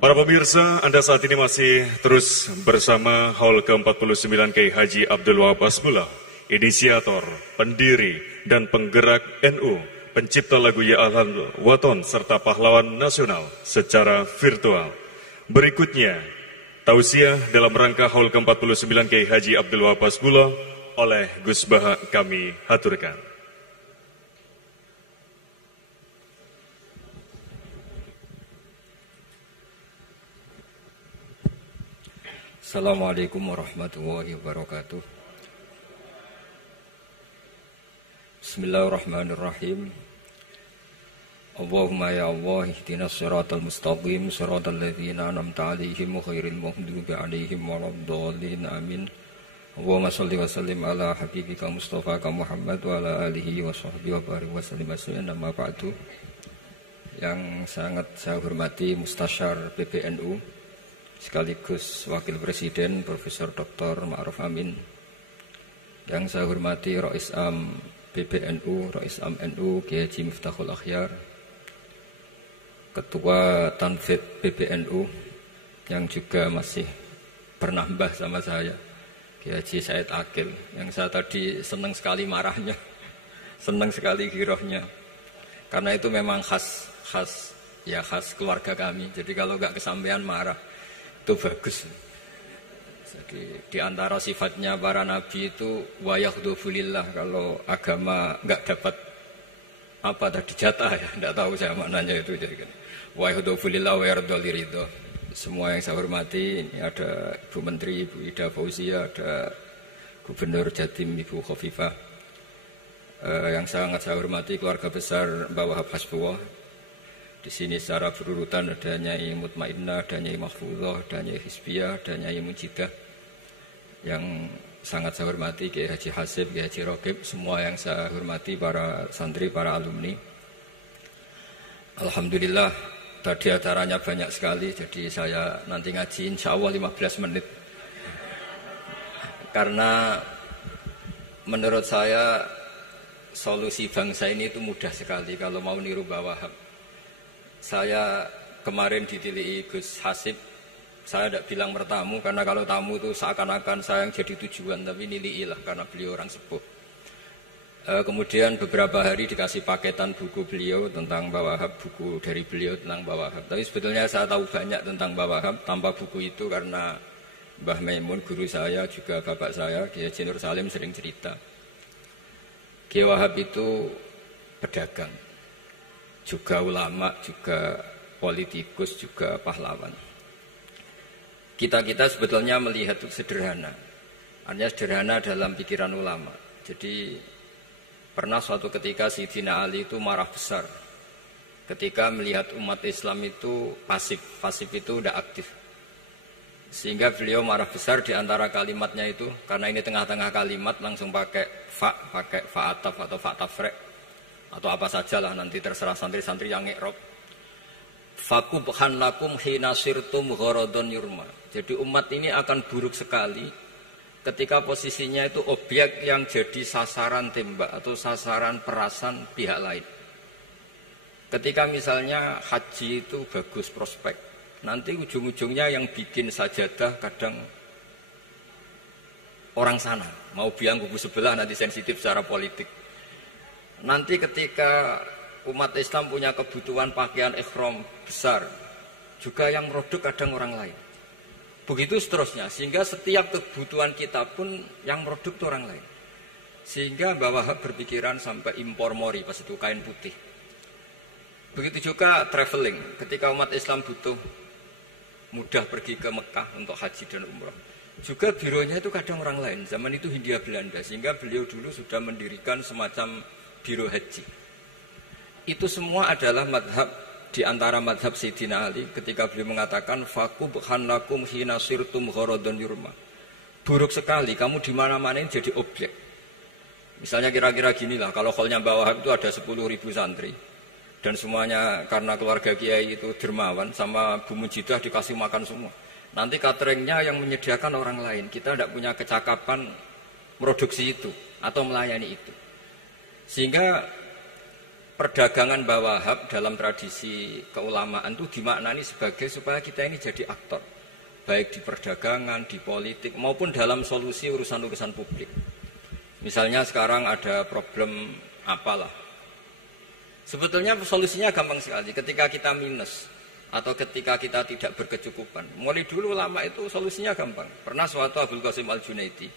Para pemirsa, Anda saat ini masih terus bersama Haul ke-49 Kiai Haji Abdul Wahab Hasbullah, inisiator, pendiri, dan penggerak NU, pencipta lagu Ya Ahlal Waton, serta pahlawan nasional secara virtual. Berikutnya, tausiah dalam rangka Haul ke-49 Kiai Haji Abdul Wahab Hasbullah oleh Gus Baha kami haturkan. Assalamualaikum warahmatullahi wabarakatuh. Bismillahirrahmanirrahim. Allahumma ya Allah ihdinas siratal mustaqim siratal ladzina an'amta 'alaihim ghairil maghdubi 'alaihim waladdallin amin. Allahumma shalli wa sallim ala habibika Mustafa Muhammad wa ala alihi wa sahbihi wa barik wa sallim amma ba'du. Yang sangat saya hormati Mustasyar PBNU sekaligus Wakil Presiden Profesor Dr. Ma'ruf Amin, yang saya hormati Rais Am PBNU, Rais Am NU Kiai Haji Miftahul Akhyar, Ketua Tanfid PBNU yang juga masih pernah mbah sama saya, Kiai Haji Said Akil, yang saya tadi senang sekali marahnya, senang sekali girohnya, karena itu memang khas keluarga kami. Jadi kalau nggak kesampaian marah itu bagus. Jadi di antara sifatnya para nabi itu wa yakhdufu lillah, kalau agama enggak dapat apa tadi jatah ya, enggak tahu saya maknanya itu, jadi kan wa yakhdufu lillah wa yarda liridho. Semua yang saya hormati, ini ada Ibu Menteri Ibu Ida Fauzia, ada Gubernur Jatim Ibu Khofifah, yang sangat saya hormati keluarga besar Mbah Wahab Hasbullah. Di sini secara berurutan ada Nyai Mutmainnah, ada Nyai Mahfuzah, ada Nyai Hizbiyah, ada Nyai Mujidah. Yang sangat saya hormati Kiai Haji Hasib, Kiai Haji Rokib, semua yang saya hormati para santri, para alumni. Alhamdulillah tadi acaranya banyak sekali, jadi saya nanti ngaji insya Allah 15 menit. Karena menurut saya solusi bangsa ini itu mudah sekali kalau mau niru Mbah Wahab. Saya kemarin ditilihi Gus Hasib, saya tidak bilang bertamu, karena kalau tamu itu seakan-akan saya yang jadi tujuan, tapi niliilah karena beliau orang sepuh. Kemudian beberapa hari dikasih paketan buku beliau tentang Mbah Wahab, buku dari beliau tentang Mbah Wahab. Tapi sebetulnya saya tahu banyak tentang Mbah Wahab tanpa buku itu, karena Mbah Maimun, guru saya, juga bapak saya, Kiai Haji Nur Salim sering cerita. Kiai Wahab itu pedagang, juga ulama, juga politikus, juga pahlawan. Kita sebetulnya melihat itu sederhana. Artinya sederhana dalam pikiran ulama. Jadi pernah suatu ketika Sayyidina Ali itu marah besar ketika melihat umat Islam itu pasif itu tidak aktif. Sehingga beliau marah besar di antara kalimatnya itu, karena ini tengah-tengah kalimat langsung pakai fa'ataf atau fa'tafrek atau apa sajalah, nanti terserah santri-santri yang iqrob. Fakubhan lakum hina sirtum gharadun yurma. Jadi umat ini akan buruk sekali ketika posisinya itu objek yang jadi sasaran tembak atau sasaran perasan pihak lain. Ketika misalnya haji itu bagus prospek, nanti ujung-ujungnya yang bikin sajadah kadang orang sana, mau bilang kubu sebelah, nanti sensitif secara politik. Nanti ketika umat Islam punya kebutuhan pakaian ihram besar, juga yang produk kadang orang lain. Begitu seterusnya, sehingga setiap kebutuhan kita pun yang produk itu orang lain. Sehingga Mbah Wahab berpikiran sampai impor mori, pas itu kain putih. Begitu juga traveling, ketika umat Islam butuh mudah pergi ke Mekah untuk haji dan umrah, juga bironya itu kadang orang lain. Zaman itu Hindia Belanda, sehingga beliau dulu sudah mendirikan semacam biro haji. Itu semua adalah madhab, di antara madhab Sayyidina Ali ketika beliau mengatakan fakubhan lakum hina sirtum gharadun yurma. Buruk sekali kamu di mana-mana ini jadi objek. Misalnya kira-kira ginilah, kalau kholnya Mbah Wahab itu ada 10.000 santri dan semuanya karena keluarga kiai itu dermawan, sama Bu Mujidah dikasih makan semua. Nanti cateringnya yang menyediakan orang lain, kita tidak punya kecakapan produksi itu atau melayani itu. Sehingga perdagangan Mbah Wahab dalam tradisi keulamaan itu dimaknani sebagai supaya kita ini jadi aktor, baik di perdagangan, di politik, maupun dalam solusi urusan-urusan publik. Misalnya sekarang ada problem apalah. Sebetulnya solusinya gampang sekali. Ketika kita minus atau ketika kita tidak berkecukupan, mulai dulu ulama itu solusinya gampang. Pernah suatu Abdul Qasim Al-Junaidi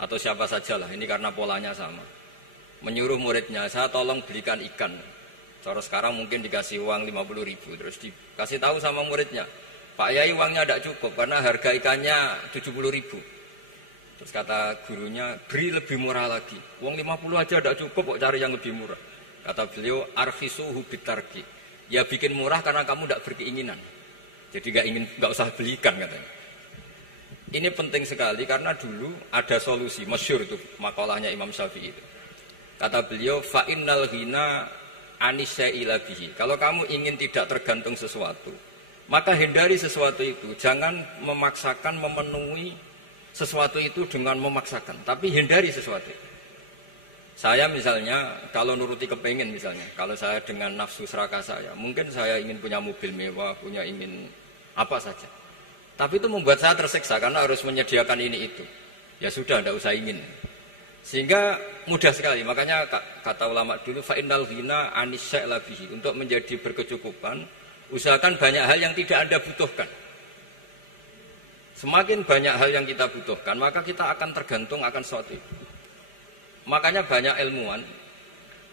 atau siapa sajalah, ini karena polanya sama, menyuruh muridnya, saya tolong belikan ikan. Cara sekarang mungkin dikasih uang 50.000, terus dikasih tahu sama muridnya, Pak Yai uangnya tidak cukup karena harga ikannya 70.000. Terus kata gurunya, beri lebih murah lagi. Uang 50 aja tidak cukup, kok cari yang lebih murah. Kata beliau, arfisuhu bitarki. Ya bikin murah karena kamu tidak berkeinginan. Jadi nggak usah belikan katanya. Ini penting sekali karena dulu ada solusi masyhur itu makalahnya Imam Syafi'i itu. Kata beliau, fa innal ghina anisyaila bihi. Kalau kamu ingin tidak tergantung sesuatu, maka hindari sesuatu itu. Jangan memaksakan memenuhi sesuatu itu dengan memaksakan, tapi hindari sesuatu itu. Saya misalnya kalau nuruti kepingin misalnya, kalau saya dengan nafsu serakah saya, mungkin saya ingin punya mobil mewah, ingin apa saja. Tapi itu membuat saya tersiksa karena harus menyediakan ini itu. Ya sudah, tidak usah ingin. Sehingga mudah sekali. Makanya kata ulama dulu, fa innal ghina anisyaila bihi. Untuk menjadi berkecukupan, usahakan banyak hal yang tidak Anda butuhkan. Semakin banyak hal yang kita butuhkan, maka kita akan tergantung akan sesuatu itu. Makanya banyak ilmuwan,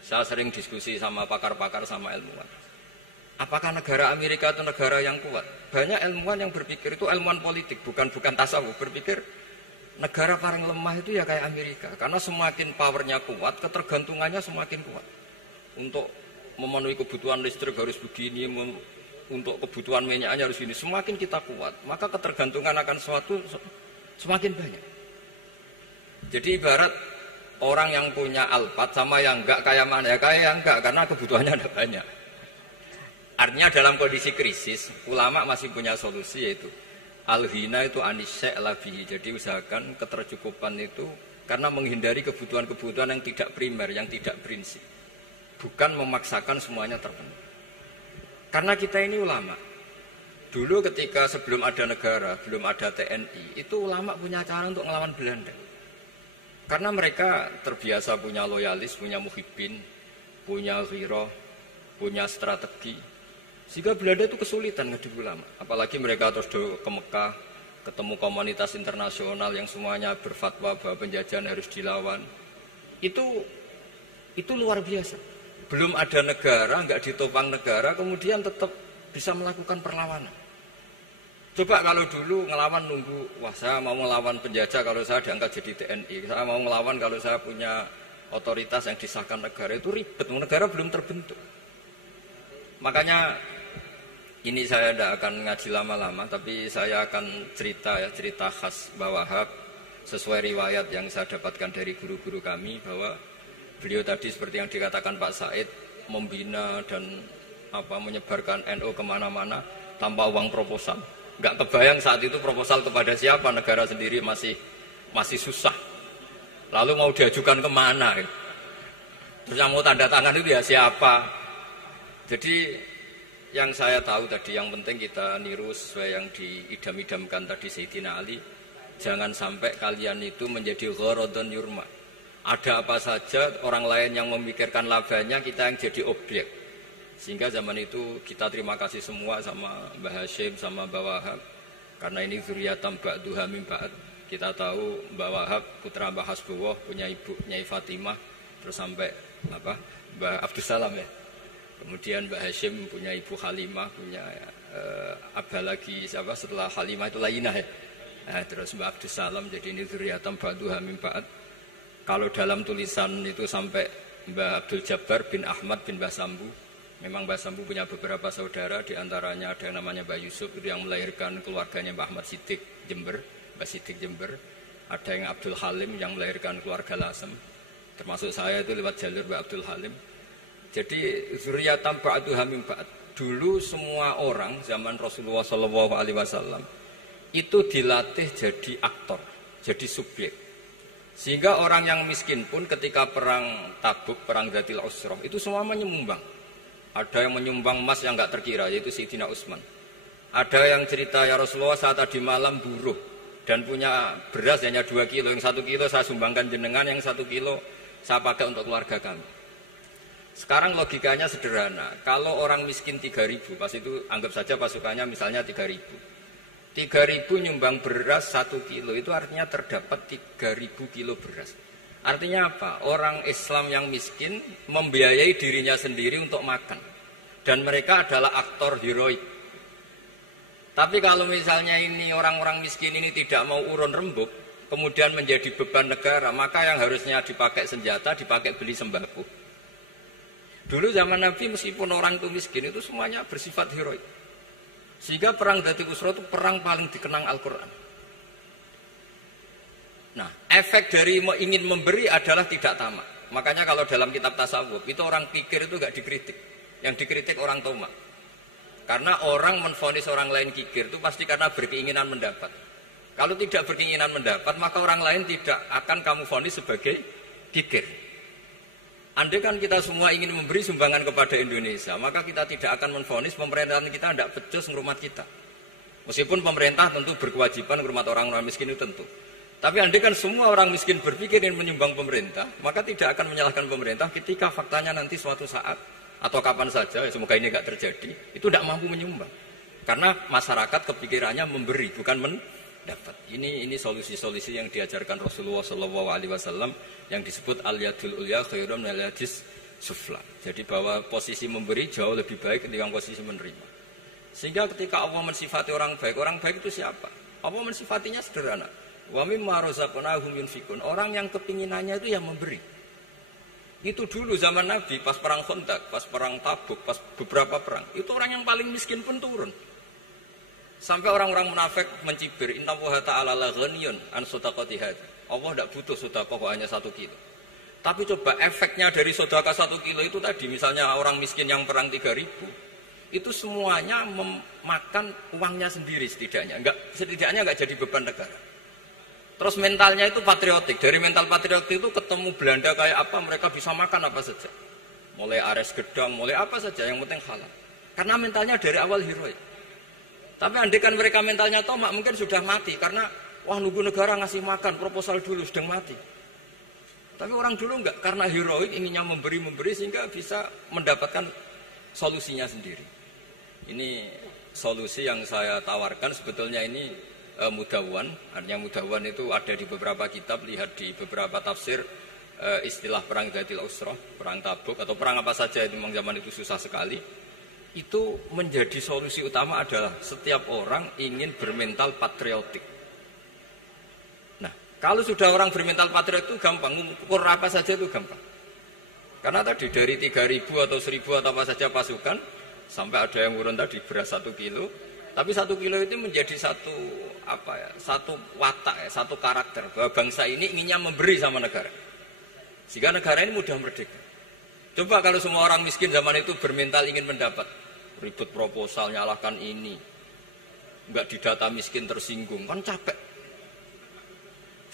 saya sering diskusi sama pakar-pakar sama ilmuwan. Apakah negara Amerika itu negara yang kuat? Banyak ilmuwan yang berpikir itu ilmuwan politik, bukan tasawuf. Berpikir negara paling lemah itu ya kayak Amerika. Karena semakin powernya kuat, ketergantungannya semakin kuat. Untuk memenuhi kebutuhan listrik harus begini, untuk kebutuhan minyaknya harus ini. Semakin kita kuat, maka ketergantungan akan sesuatu semakin banyak. Jadi ibarat orang yang punya Alphard sama yang enggak kayak mana? Ya kayak yang enggak, karena kebutuhannya ada banyak. Artinya dalam kondisi krisis, ulama masih punya solusi, yaitu al-ghina itu anisya' labihi. Jadi usahakan ketercukupan itu karena menghindari kebutuhan-kebutuhan yang tidak primer, yang tidak prinsip. Bukan memaksakan semuanya terpenuhi. Karena kita ini ulama. Dulu ketika sebelum ada negara, belum ada TNI, itu ulama punya cara untuk melawan Belanda. Karena mereka terbiasa punya loyalis, punya muhibbin, punya ghirah, punya strategi. Sehingga Belanda itu kesulitan ngadu ulama. Apalagi mereka terus ke Mekah, ketemu komunitas internasional yang semuanya berfatwa bahwa penjajahan harus dilawan. Itu luar biasa. Belum ada negara, nggak ditopang negara, kemudian tetap bisa melakukan perlawanan. Coba kalau dulu ngelawan nunggu, wah saya mau ngelawan penjajah kalau saya diangkat jadi TNI, saya mau ngelawan kalau saya punya otoritas yang disahkan negara, itu ribet, negara belum terbentuk. Makanya ini saya tidak akan ngaji lama-lama, tapi saya akan cerita khas Mbah Wahab sesuai riwayat yang saya dapatkan dari guru-guru kami, bahwa beliau tadi seperti yang dikatakan Pak Said, membina dan menyebarkan NU kemana-mana tanpa uang proposal. Nggak kebayang saat itu proposal kepada siapa, negara sendiri masih susah. Lalu mau diajukan kemana? Terus yang mau tanda tangan itu ya siapa? Jadi yang saya tahu tadi, yang penting kita niru sesuai yang diidam-idamkan tadi Sayyidina Ali. Jangan sampai kalian itu menjadi gharadun yurma. Ada apa saja orang lain yang memikirkan labanya, kita yang jadi objek. Sehingga zaman itu kita terima kasih semua sama Mbah Hashim, sama Mbah Wahab. Karena ini zuriyatam ba'duha min ba'd. Kita tahu Mbah Wahab putra Mbah Hasbullah, punya ibu Nyai Fatimah, terus sampai Mbah Abdus Salam ya. Kemudian Mbah Hashim punya ibu Halimah, punya lagi siapa setelah Halimah itu Lainah ya. Terus Mbah Abdus Salam, jadi ini zuriyatam ba'duha min ba'd. Kalau dalam tulisan itu sampai Mbah Abdul Jabbar bin Ahmad bin Mbah Sambu. Memang Mbah Sambu punya beberapa saudara, diantaranya ada yang namanya Mbah Yusuf, itu yang melahirkan keluarganya Mbah Ahmad Siddiq Jember, Mbah Siddiq Jember. Ada yang Abdul Halim yang melahirkan keluarga Lasem, termasuk saya itu lewat jalur Mbah Abdul Halim. Jadi zuriyatam ba'duha min ba'd. Dulu semua orang zaman Rasulullah SAW itu dilatih jadi aktor, jadi subjek. Sehingga orang yang miskin pun ketika perang Tabuk, perang Dzatil Usra, itu semua menyumbang. Ada yang menyumbang emas yang enggak terkira, yaitu Sayyidina Utsman. Ada yang cerita, ya Rasulullah saat tadi malam buruh dan punya beras hanya 2 kilo, yang 1 kilo saya sumbangkan jenengan, yang 1 kilo saya pakai untuk keluarga kami. Sekarang logikanya sederhana, kalau orang miskin 3.000, pas itu anggap saja pasukannya misalnya 3.000. 3.000 nyumbang beras 1 kilo, itu artinya terdapat 3.000 kilo beras. Artinya apa? Orang Islam yang miskin membiayai dirinya sendiri untuk makan. Dan mereka adalah aktor heroik. Tapi kalau misalnya ini orang-orang miskin ini tidak mau urun rembuk, kemudian menjadi beban negara, maka yang harusnya dipakai senjata, dipakai beli sembako. Dulu zaman Nabi meskipun orang itu miskin, itu semuanya bersifat heroik. Sehingga perang Dzatil Usra itu perang paling dikenang Al-Quran. Nah, efek dari ingin memberi adalah tidak tamak. Makanya kalau dalam kitab tasawuf, itu orang pikir itu gak dikritik. Yang dikritik orang tamak. Karena orang menvonis orang lain kikir itu pasti karena berkeinginan mendapat. Kalau tidak berkeinginan mendapat, maka orang lain tidak akan kamu vonis sebagai kikir. Andai kan kita semua ingin memberi sumbangan kepada Indonesia, maka kita tidak akan menvonis pemerintahan kita tidak becus ngurmat kita. Meskipun pemerintah tentu berkewajiban ngurmat orang-orang miskin itu tentu. Tapi andai kan semua orang miskin berpikir ingin menyumbang pemerintah, maka tidak akan menyalahkan pemerintah ketika faktanya nanti suatu saat atau kapan saja, semoga ini tidak terjadi, itu tidak mampu menyumbang. Karena masyarakat kepikirannya memberi, bukan mendapat. Ini solusi-solusi yang diajarkan Rasulullah SAW yang disebut al-yadul ulya khairun minal yadis sufla. Jadi bahwa posisi memberi jauh lebih baik ketimbang posisi menerima. Sehingga ketika Allah mensifati orang baik itu siapa? Allah mensifatinya sederhana. Wa mimma razaqnahum yunfikun. Orang yang kepinginannya itu yang memberi. Itu dulu zaman Nabi, pas perang Khandaq, pas perang Tabuk, pas beberapa perang, itu orang yang paling miskin pun turun. Sampai orang-orang munafik mencibir, innallaha ta'ala la ghaniyun an shadaqati hadza. Allah tidak butuh sedekah hanya 1 kilo. Tapi coba efeknya dari sedekah 1 kilo itu tadi, misalnya orang miskin yang perang 3.000, itu semuanya memakan uangnya sendiri setidaknya enggak jadi beban negara. Terus mentalnya itu patriotik. Dari mental patriotik itu ketemu Belanda kayak apa, mereka bisa makan apa saja. Mulai ares gedang, mulai apa saja, yang penting halal. Karena mentalnya dari awal heroik. Tapi andikan mereka mentalnya tomak, mungkin sudah mati. Karena, wah nunggu negara ngasih makan, proposal dulu, sedang mati. Tapi orang dulu enggak, karena heroik inginnya memberi sehingga bisa mendapatkan solusinya sendiri. Ini solusi yang saya tawarkan sebetulnya ini mudawwan, artinya mudawwan itu ada di beberapa kitab, lihat di beberapa tafsir istilah perang Dzatil Usra, perang Tabuk atau perang apa saja itu memang zaman itu susah sekali. Itu menjadi solusi utama adalah setiap orang ingin bermental patriotik. Nah, kalau sudah orang bermental patriotik itu gampang, ukur apa saja itu gampang. Karena tadi dari 3.000 atau 1.000 atau apa saja pasukan, sampai ada yang urun tadi beras 1 kilo. Tapi 1 kilo itu menjadi satu watak, satu karakter bahwa bangsa ini inginnya memberi sama negara. Sehingga negara ini mudah merdeka. Coba kalau semua orang miskin zaman itu bermental ingin mendapat, ribut proposal, nyalahkan ini, enggak didata miskin tersinggung, kan capek.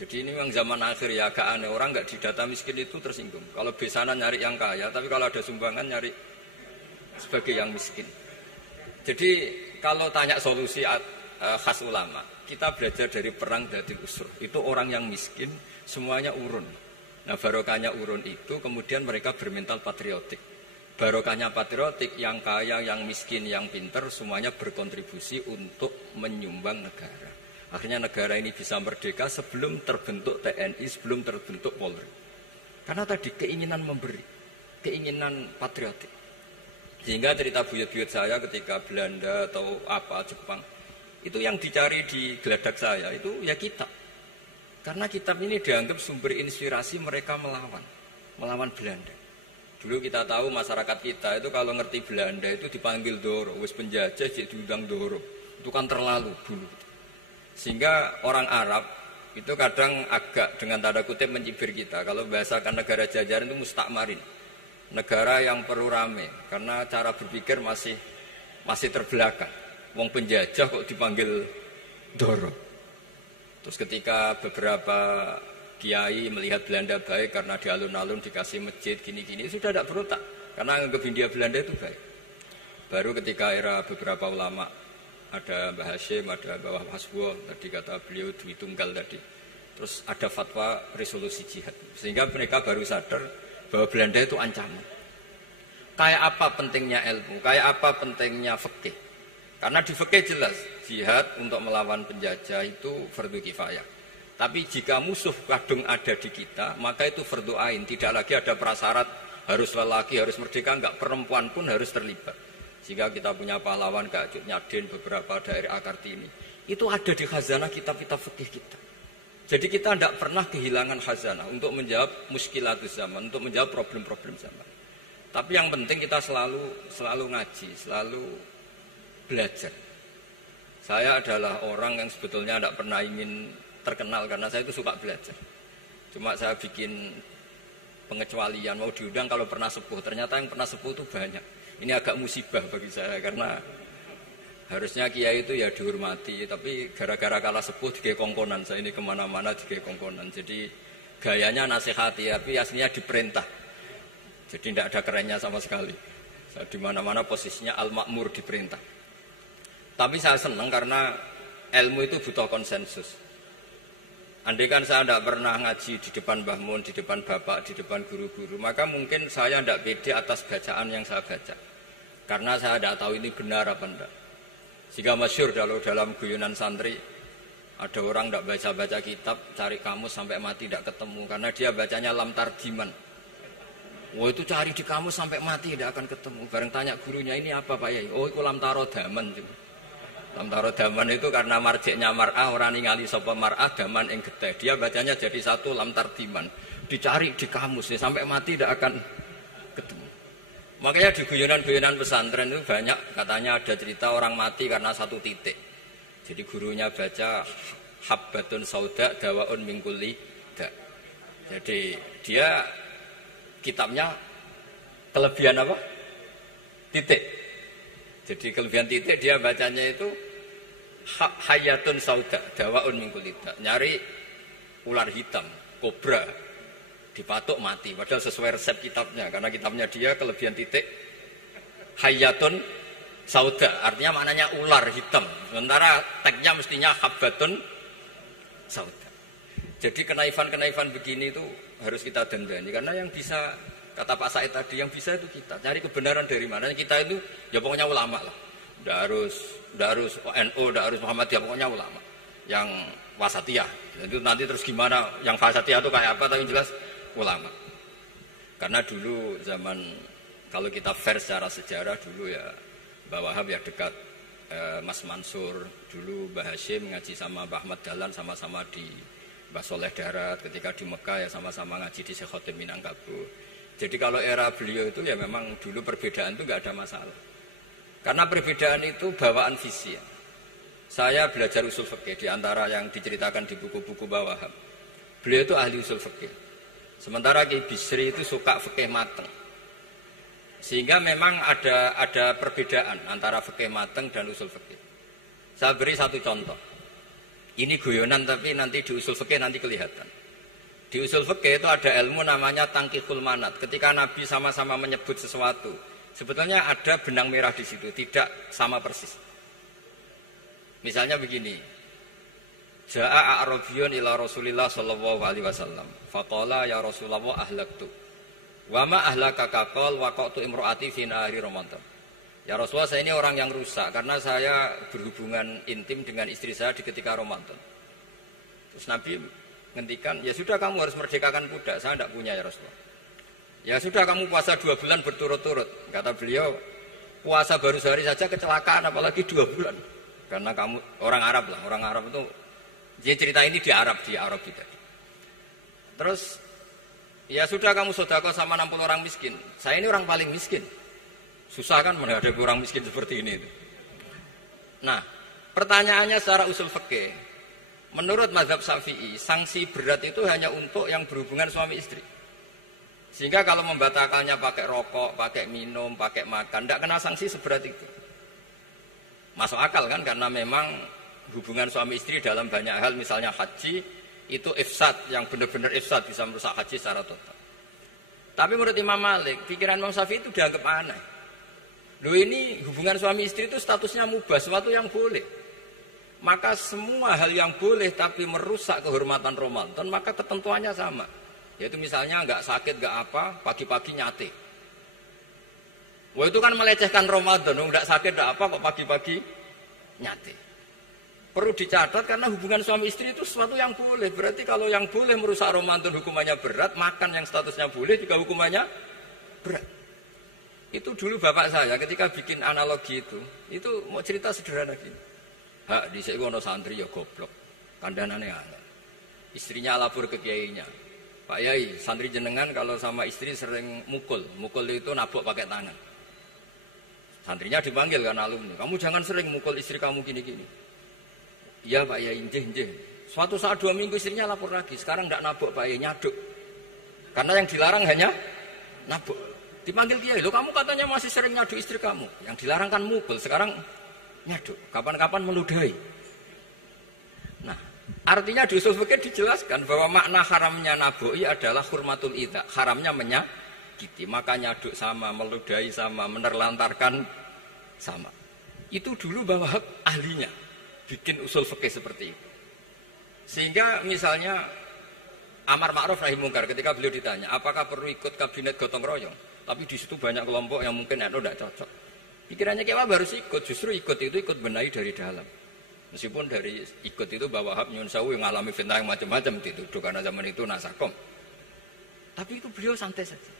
Jadi ini memang zaman akhir ya agak aneh, orang enggak didata miskin itu tersinggung. Kalau besanan nyari yang kaya, tapi kalau ada sumbangan nyari sebagai yang miskin. Jadi kalau tanya solusi khas ulama, kita belajar dari perang Dzatil Usra. Itu orang yang miskin, semuanya urun. Nah barokahnya urun itu kemudian mereka bermental patriotik. Barokahnya patriotik, yang kaya, yang miskin, yang pinter, semuanya berkontribusi untuk menyumbang negara. Akhirnya negara ini bisa merdeka sebelum terbentuk TNI, sebelum terbentuk Polri. Karena tadi keinginan memberi, keinginan patriotik. Sehingga cerita buyut-buyut saya ketika Belanda atau apa Jepang, itu yang dicari di geladak saya itu ya kitab. Karena kitab ini dianggap sumber inspirasi mereka melawan Belanda. Dulu kita tahu masyarakat kita itu kalau ngerti Belanda itu dipanggil Doro, wis penjajah jadi diundang Doro. Itu kan terlalu dulu. Sehingga orang Arab itu kadang agak dengan tanda kutip mencibir kita. Kalau bahasakan negara jajahan itu mustakmarin. Negara yang perlu rame karena cara berpikir masih terbelakang. Wong penjajah kok dipanggil Doro. Terus ketika beberapa kiai melihat Belanda baik karena di alun-alun dikasih masjid gini-gini, sudah tidak berontak karena anggap Hindia Belanda itu baik. Baru ketika era beberapa ulama, ada Mbah Hashim, ada Mbah Hasbo, tadi kata beliau Dwi Tunggal tadi, terus ada fatwa resolusi jihad, sehingga mereka baru sadar bahwa Belanda itu ancaman. Kayak apa pentingnya ilmu, kayak apa pentingnya fikih. Karena di fikih jelas jihad untuk melawan penjajah itu fardu kifayah. Tapi jika musuh kadung ada di kita, maka itu fardu ain. Tidak lagi ada prasyarat harus lelaki, harus merdeka, enggak, perempuan pun harus terlibat. Sehingga kita punya pahlawan Kak Cut Nyadin, beberapa daerah Kartini. Itu ada di khazanah kitab-kitab fikih kita. Jadi kita tidak pernah kehilangan khazanah untuk menjawab muskilatus zaman, untuk menjawab problem-problem zaman. Tapi yang penting kita selalu ngaji, selalu belajar. Saya adalah orang yang sebetulnya tidak pernah ingin terkenal karena saya itu suka belajar. Cuma saya bikin pengecualian, mau diundang kalau pernah sepuh. Ternyata yang pernah sepuh itu banyak. Ini agak musibah bagi saya karena harusnya kiai itu ya dihormati, tapi gara-gara kalah sepuh digawe kongkonan. Saya ini kemana-mana digawe kongkonan. Jadi gayanya nasihati, tapi aslinya diperintah. Jadi tidak ada kerennya sama sekali. Saya di mana-mana posisinya al-ma'mur, diperintah. Tapi saya senang karena ilmu itu butuh konsensus. Andai kan saya tidak pernah ngaji di depan Mbah Mun, di depan bapak, di depan guru-guru, maka mungkin saya tidak pede atas bacaan yang saya baca. Karena saya tidak tahu ini benar apa tidak. Jika masyhur dalam guyonan santri, ada orang tidak baca-baca kitab, cari kamus sampai mati tidak ketemu. Karena dia bacanya lam tardiman. Wah, itu cari di kamus sampai mati tidak akan ketemu. Bareng tanya gurunya, ini apa Pak Yai? Oh, itu lam tarodaman. Lam tarodaman itu karena marjiknya mar'ah, orang ningali sapa mar'ah daman ing getih. Dia bacanya jadi satu lam tardiman. Dicari di kamus ya, sampai mati tidak akan ketemu. Makanya di guyonan-guyonan pesantren itu banyak katanya ada cerita orang mati karena satu titik. Jadi gurunya baca habbatun sauda dawaun min kulli da. Jadi dia kitabnya kelebihan apa? Titik. Jadi kelebihan titik dia bacanya itu hayatun sauda dawaun min kulli da. Nyari ular hitam, kobra, dipatuk mati, padahal sesuai resep kitabnya, karena kitabnya dia kelebihan titik hayatun sauda, artinya maknanya ular hitam, sementara teksnya mestinya habbatun sauda. Jadi kenaifan-kenaifan begini itu harus kita dandani, karena yang bisa, kata Pak Said tadi, yang bisa itu kita cari kebenaran dari mana. Kita itu ya pokoknya ulama lah, tidak harus NU, tidak harus Muhammadiyah, pokoknya ulama yang wasatiyah. Itu nanti terus gimana yang wasatiyah itu kayak apa, tapi jelas ulama. Karena dulu zaman, kalau kita fair secara sejarah dulu ya Mbah Wahab ya dekat Mas Mansur, dulu Mbah Hashim ngaji sama Mbah Ahmad Dahlan, sama-sama di Mbah Soleh Darat, ketika di Mekah ya sama-sama ngaji di Syekh Khotim Minangkabau. Jadi kalau era beliau itu ya memang dulu perbedaan itu nggak ada masalah, karena perbedaan itu bawaan visi ya. Saya belajar usul fikih di antara yang diceritakan di buku-buku Mbah Wahab, beliau itu ahli usul fikih. Sementara Ki Bisri itu suka fikih mateng. Sehingga memang ada perbedaan antara fikih mateng dan usul fikih. Saya beri satu contoh. Ini guyonan tapi nanti di usul fikih nanti kelihatan. Di usul fikih itu ada ilmu namanya tangkihul manat. Ketika Nabi sama-sama menyebut sesuatu, sebetulnya ada benang merah di situ, tidak sama persis. Misalnya begini. Ja'a a'rabiyun ila Rasulillah sallallahu alaihi wasallam. Faqala ya Rasulullah ahlaktu. Wa ma ahlaka qal waqatu imraati fi nahari Ramadan. Ya Rasulullah, saya ini orang yang rusak karena saya berhubungan intim dengan istri saya di ketika Ramadan. Terus Nabi ngendikan, ya sudah kamu harus merdekakan budak, saya tidak punya ya Rasulullah. Ya sudah kamu puasa 2 bulan berturut-turut. Kata beliau, puasa baru sehari saja kecelakaan apalagi 2 bulan. Karena kamu orang Arab lah, orang Arab itu. Jadi cerita ini di Arab itu. Terus, ya sudah kamu sedekah sama 60 orang miskin. Saya ini orang paling miskin. Susah kan menghadapi orang miskin seperti ini. Nah, pertanyaannya secara usul fikih. Menurut mazhab Syafi'i, sanksi berat itu hanya untuk yang berhubungan suami istri. Sehingga kalau membatalkannya pakai rokok, pakai minum, pakai makan, tidak kena sanksi seberat itu. Masuk akal kan, karena memang hubungan suami istri dalam banyak hal, misalnya haji, Itu ifsad, yang benar-benar ifsad bisa merusak haji secara total. Tapi menurut Imam Malik, pikiran Imam Syafi'i itu dianggap aneh. Loh ini hubungan suami istri itu statusnya mubah, sesuatu yang boleh. Maka semua hal yang boleh tapi merusak kehormatan Ramadan, maka ketentuannya sama. Yaitu misalnya nggak sakit, nggak apa, pagi-pagi nyate. Wah itu kan melecehkan Ramadan, nggak sakit, nggak apa, kok pagi-pagi nyate. Perlu dicatat karena hubungan suami istri itu sesuatu yang boleh. Berarti kalau yang boleh merusak Ramadan hukumannya berat, makan yang statusnya boleh juga hukumannya berat. Itu dulu bapak saya ketika bikin analogi itu mau cerita sederhana gini. Hak dhisik ono santri ya goblok. Kandhanane aneh. Istrinya lapor ke kiainya. Pak Yai, santri jenengan kalau sama istri sering mukul. Mukul itu nabok pakai tangan. Santrinya dipanggil kan alumni. Kamu jangan sering mukul istri kamu gini-gini. Iya Pak Yai, njeh. Suatu saat 2 minggu istrinya lapor lagi. Sekarang tidak nabok Pak Yai, nyaduk. Karena yang dilarang hanya nabok. Dipanggil Kiai, lo kamu katanya masih sering nyaduk istri kamu. Yang dilarang kan mukul, sekarang nyaduk. Kapan-kapan meludahi. Nah, artinya di usul fikih dijelaskan bahwa makna haramnya naboi adalah hurmatul idza. Haramnya menyakiti. Maka nyaduk sama, meludahi sama, menerlantarkan sama. Itu dulu bahwa hak ahlinya. Bikin usul fikih seperti itu. Sehingga misalnya Amar Ma'ruf Nahi Mungkar ketika beliau ditanya, apakah perlu ikut kabinet gotong royong? Tapi di situ banyak kelompok yang mungkin tidak cocok. Pikirannya Kiai Wahab harus ikut, justru ikut benahi dari dalam. Meskipun dari ikut itu bahwa Wahab nyun sewu yang mengalami fitnah yang macam-macam dituduh karena zaman itu nasakom. Tapi itu beliau santai saja.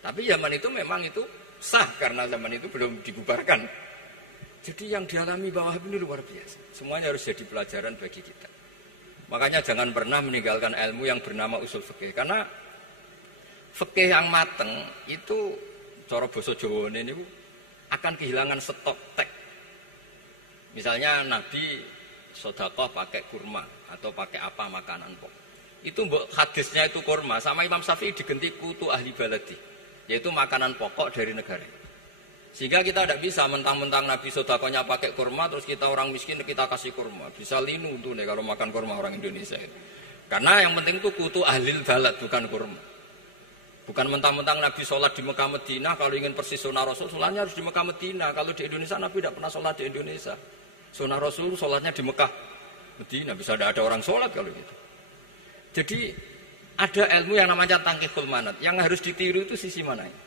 Tapi zaman itu memang itu sah karena zaman itu belum dibubarkan. Jadi yang dialami Bang Wahab ini luar biasa. Semuanya harus jadi pelajaran bagi kita. Makanya jangan pernah meninggalkan ilmu yang bernama usul fikih. Karena fikih yang mateng itu cara basa Jawa ini akan kehilangan stok teks. Misalnya Nabi sedekah pakai kurma atau pakai apa makanan pokok. Itu hadisnya itu kurma sama Imam Syafi'i digenti kutu ahli baladi, yaitu makanan pokok dari negara. Sehingga kita tidak bisa mentang-mentang Nabi sedekahnya pakai kurma terus kita orang miskin kita kasih kurma. Bisa linu tuh nih kalau makan kurma orang Indonesia itu. Karena yang penting itu kutu ahli balad bukan kurma. Bukan mentang-mentang Nabi sholat di Mekah Medina, kalau ingin persis sunnah Rasul, sholatnya harus di Mekah Medina. Kalau di Indonesia Nabi tidak pernah sholat di Indonesia. Sunnah Rasul sholatnya di Mekah Medina, bisa ada orang sholat kalau gitu. Jadi ada ilmu yang namanya tangkihul manat, yang harus ditiru itu sisi mananya.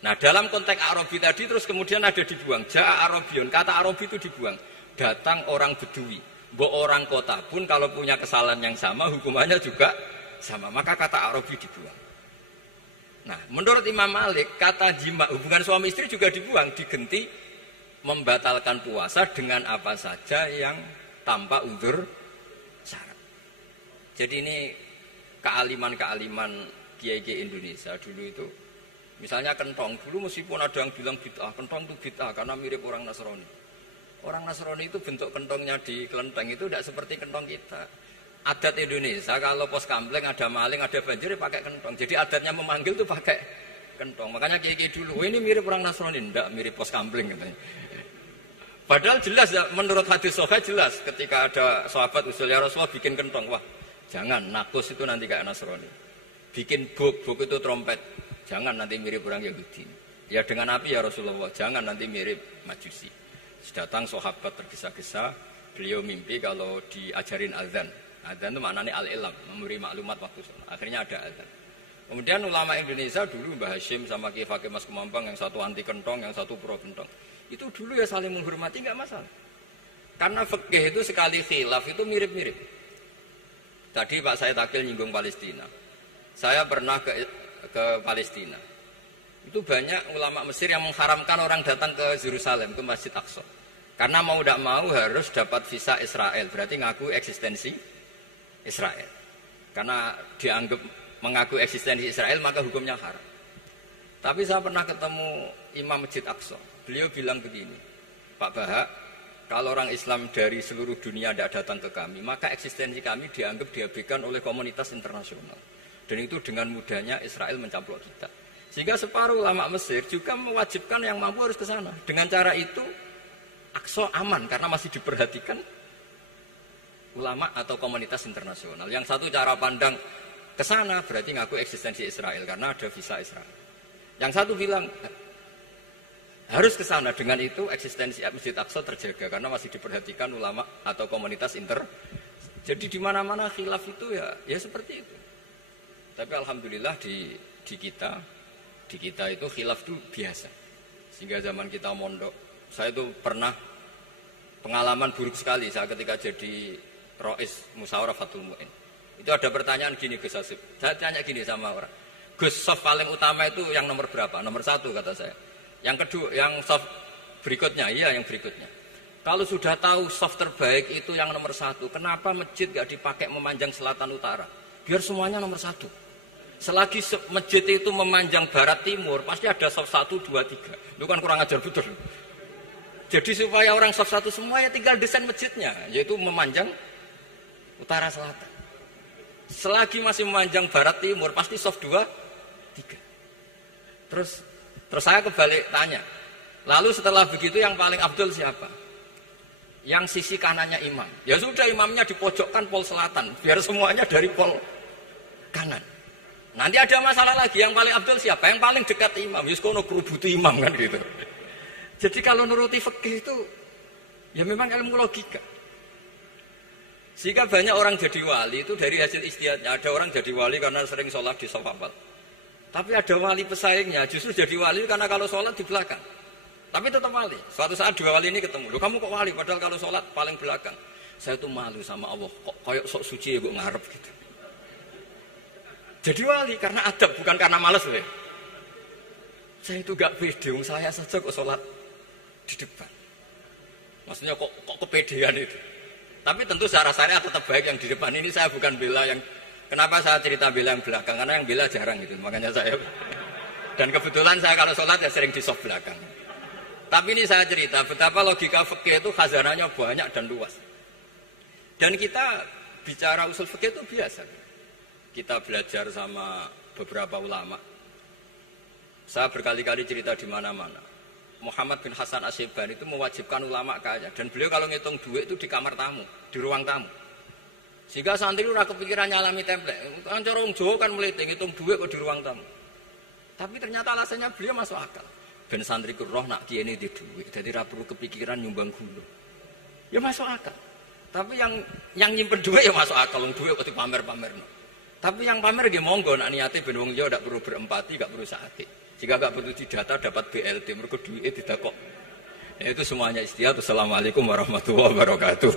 Nah dalam konteks Arabi tadi terus kemudian ada dibuang. Ja'a Arabion, kata Arabi itu dibuang. Datang orang Bedui, orang kota pun kalau punya kesalahan yang sama hukumannya juga sama. Maka kata Arabi dibuang. Nah menurut Imam Malik kata jima hubungan suami istri juga dibuang, digenti membatalkan puasa dengan apa saja yang tanpa uzur syarat. Jadi ini kealiman-kealiman kiai-kiai Indonesia dulu itu. Misalnya kentong, dulu meskipun ada yang bilang bid'ah, kentong itu bid'ah karena mirip orang Nasrani. Orang Nasrani itu bentuk kentongnya di kelenteng itu tidak seperti kentong kita. Adat Indonesia kalau pos kampleng ada maling, ada banjir pakai kentong. Jadi adatnya memanggil itu pakai kentong. Makanya kiai-kiai dulu, ini mirip orang Nasrani, tidak mirip pos kampleng katanya. Padahal jelas menurut hadis sahih jelas ketika ada sahabat usul ya Rasulullah bikin kentong, wah jangan nakus itu nanti kayak Nasrani. Bikin buk itu trompet. Jangan nanti mirip orang Yahudi. Ya dengan api ya Rasulullah. Jangan nanti mirip Majusi. Datang sahabat tergesa-gesa. Beliau mimpi kalau diajarin azan. Azan itu maknanya al-ilam. Memberi maklumat waktu sholat. Akhirnya ada azan. Kemudian ulama Indonesia dulu Mbah Hashim sama Kiai Fakih Mas Kemampang. Yang satu anti kentong, yang satu pro kentong. Itu dulu ya saling menghormati nggak masalah. Karena fikih itu sekali khilaf itu mirip-mirip. Tadi Pak saya Takil nyinggung Palestina. Saya pernah ke Palestina. Itu banyak ulama Mesir yang mengharamkan orang datang ke Yerusalem, ke Masjid Aqsa. Karena mau tidak mau harus dapat visa Israel, berarti ngaku eksistensi Israel. Karena dianggap mengaku eksistensi Israel maka hukumnya haram. Tapi saya pernah ketemu Imam Masjid Aqsa. Beliau bilang begini, Pak Bahak, kalau orang Islam dari seluruh dunia tidak datang ke kami, maka eksistensi kami dianggap diabaikan oleh komunitas internasional. Dan itu dengan mudahnya Israel mencaplok kita. Sehingga separuh ulama Mesir juga mewajibkan yang mampu harus ke sana. Dengan cara itu Aqsa aman karena masih diperhatikan ulama atau komunitas internasional. Yang satu cara pandang ke sana berarti ngaku eksistensi Israel karena ada visa Israel. Yang satu bilang harus ke sana, dengan itu eksistensi Masjid Aqsa terjaga karena masih diperhatikan ulama atau komunitas Jadi di mana-mana khilaf itu ya seperti itu. Tapi alhamdulillah di kita itu khilaf itu biasa. Sehingga zaman kita mondok, saya itu pernah pengalaman buruk sekali saya ketika jadi Rois Musyawarah Fathul Mu'in. Itu ada pertanyaan gini Gus Hasib. Saya tanya gini sama orang. Gus, soft paling utama itu yang nomor berapa? Nomor 1 kata saya. Yang kedua, yang soft berikutnya, iya yang berikutnya. Kalau sudah tahu soft terbaik itu yang nomor 1, kenapa masjid gak dipakai memanjang selatan utara? Biar semuanya nomor 1. Selagi masjid itu memanjang barat timur, pasti ada soft 1, 2, 3. Itu kan kurang ajar betul. Jadi supaya orang soft 1 semua ya tinggal desain masjidnya, yaitu memanjang utara selatan. Selagi masih memanjang barat timur, pasti soft 2, 3. Terus saya kebalik tanya. Lalu setelah begitu yang paling abdul siapa? Yang sisi kanannya imam. Ya sudah imamnya dipojokkan pol selatan, biar semuanya dari pol kanan. Nanti ada masalah lagi, yang paling abdul siapa? Yang paling dekat imam. Yuskono kerubuti imam kan gitu. Jadi kalau nuruti fikih itu ya memang ilmu logika. Sehingga banyak orang jadi wali itu dari hasil ijtihadnya. Ada orang jadi wali karena sering sholat di shaf awal. Tapi ada wali pesaingnya justru jadi wali karena kalau sholat di belakang. Tapi tetap wali. Suatu saat 2 wali ini ketemu. Loh, kamu kok wali? Padahal kalau sholat paling belakang. Saya tuh malu sama Allah. Kok kayak sok suci ya gue ngarep gitu. Jadi wali karena adab, bukan karena malas loh. Saya itu gak pede. Saya saja kok sholat di depan. Maksudnya kok kepedean itu. Tapi tentu secara syariat tetap baik yang di depan. Ini saya bukan bela yang... Kenapa saya cerita bela yang belakang? Karena yang bela jarang gitu. Makanya saya... Dan kebetulan saya kalau sholat ya sering di soft belakang. Tapi ini saya cerita betapa logika fikih itu khazanahnya banyak dan luas. Dan kita bicara usul fikih itu biasa. Kita belajar sama beberapa ulama. Saya berkali-kali cerita di mana-mana. Muhammad bin Hasan Asyibani itu mewajibkan ulama kaya. Dan beliau kalau ngitung duit itu di kamar tamu, di ruang tamu. Sehingga santri itu udah kepikiran nyalami template. Kan cara orang Jawa kan meliti, ngitung duit kok di ruang tamu. Tapi ternyata alasannya beliau masuk akal. Ben santri ku roh nak kiye ini di duit. Jadi ra perlu kepikiran nyumbang gula. Ya masuk akal. Tapi yang nyimpen duit ya masuk akal. Wong duit kok dipamer-pamerno. Tapi yang pamer nggih monggo nak niate ben wong liya ndak perlu berempati, enggak perlu sakit. Jika enggak perlu didata dapat BLT mergo duwike didakok. Ya itu semuanya istihad. Assalamualaikum warahmatullahi wabarakatuh.